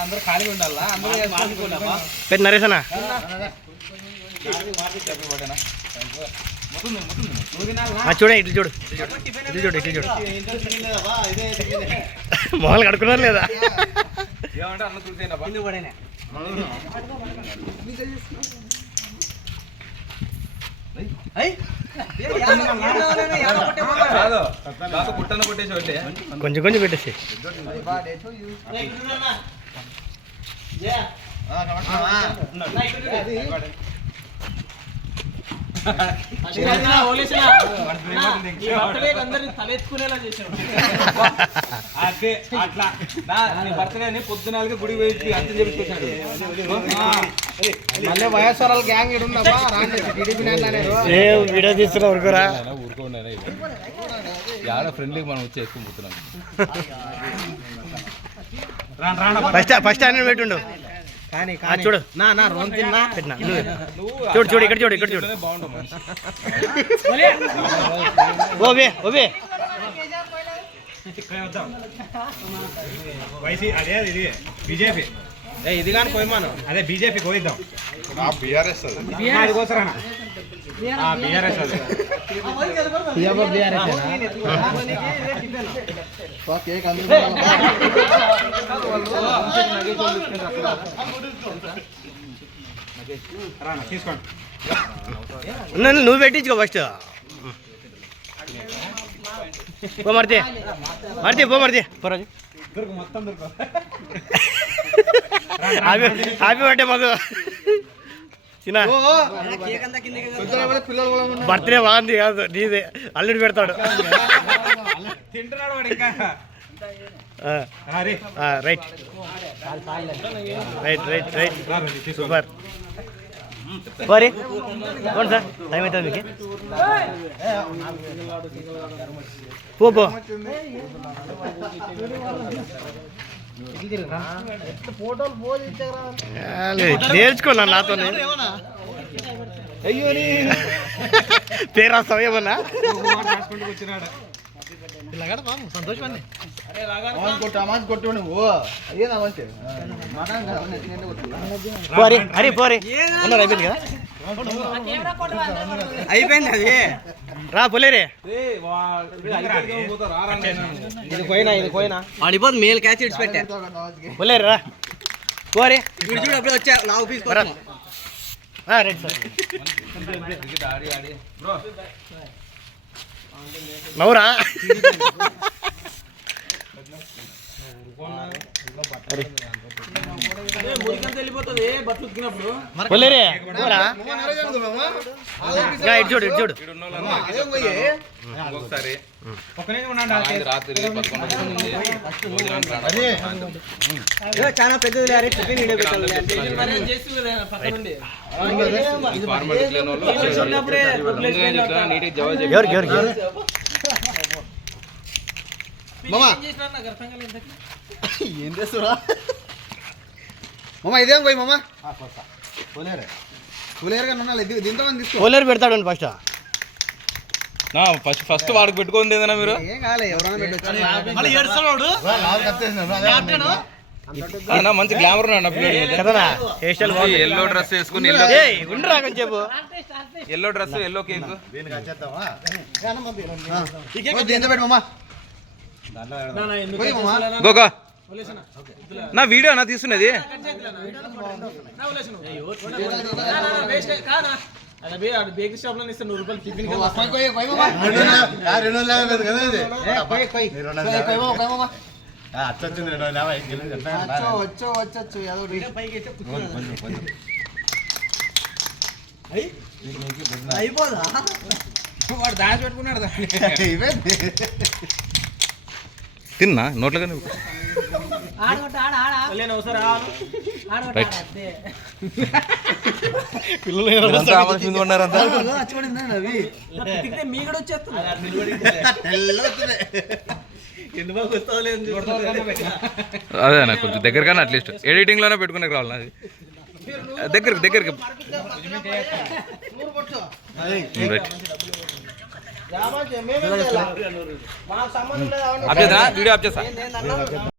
అందరూ ఖాళీగా ఉండాలా అందరూ పెద్ద నరేసనా చూడ ఇట్లు చూడు ఇట్లు చూడు ఇట్లు చూడు మొహాలు కడుక్కున్నారు లేదా ఏమంటే అన్న చూసేనా పుట్టన్న కొట్టేసి ఒకటే కొంచెం కొంచెం పెట్టేసి తలెత్తుకునేలా చేసాడు అదే అట్లా బర్త్డే పొద్దునాలుగు గుడి పోయి అర్థం చెప్పుకొచ్చాడు మళ్ళీ వైఎస్ఆర్ గ్యాంగ్ వీడియో తీస్తున్నా ఊరుకోరా ఊరుకోండి యాడ ఫ్రెండ్లీకి మనం వచ్చి ఎక్కువ పోతున్నాం ఫస్ట్ ఆయన పెట్టుండు చూడు చూడు చూడు ఇక్కడ చూడు ఇక్కడ చూడు ఓబే ఓబే అదే ఇది బీజేపీ ఇది కానీ కోయమాను అదే బీజేపీ కోయిద్దాం బీఆర్ఎస్ బీఆర్ఎస్ తీసుకోండి నువ్వు పెట్టించుకో ఫస్ట్ పో మరితే మరితే పో మరితే పోరాజు మొత్తం హ్యాపీ బర్త్డే మధు చిన్న బర్త్డే బాగుంది కాదు నీదే అల్లుడు పెడతాడు తింటున్నాడు వాడు ఇంకా right right right right super పోరే పోండి సార్ టైం అవుతుంది మీకు పో నేర్చుకున్నా నాతో అయ్యో పేరు రాస్తావు ఏమన్నా సంతోషం అరే పోరే ఉన్నారు అయిపోయింది కదా అయిపోయింది అది రా పోలేరే ఇది పోయినా ఆడిపోతుంది మేల్ క్యాచ్ ఇడిచి పెట్టా పోలేరు రా పోరే చూడు అప్పుడు వచ్చా నా ఆఫీస్ రైట్ సార్ నవ్వురా పోలేరే ఇటు చూడు ఇటు చూడు చాలా పెద్దది ఏం చేస్తురా మామ ఇదేం పోయి మామ పోలేరు పెడతాడు ఫస్ట్ ఫస్ట్ వాడికి పెట్టుకుంది ఏదైనా మీరు ఏం కాలే ఎవరైనా పెట్టచ్చు మంచి గ్లామర్ ఎల్లో డ్రెస్ వేసుకుని ఎల్లో డ్రెస్ ఎల్లో కేక్ గోగా నా వీడియో నా తీస్తున్నది బేకరీ షాప్ లో ఇస్తే 100 రూపాయలు టిఫిన్ అయిపోదా వాడు దాచి పెట్టుకున్నాడు తిన్నా నోట్లుగా పిల్లలు ఉన్నారంతా అదేనా కొంచెం దగ్గరగానే అట్లీస్ట్ ఎడిటింగ్ లోనే పెట్టుకునే రావాలి అది దగ్గరికి ఆప్ చేద్దా వీడియో ఆప్ చేస్తా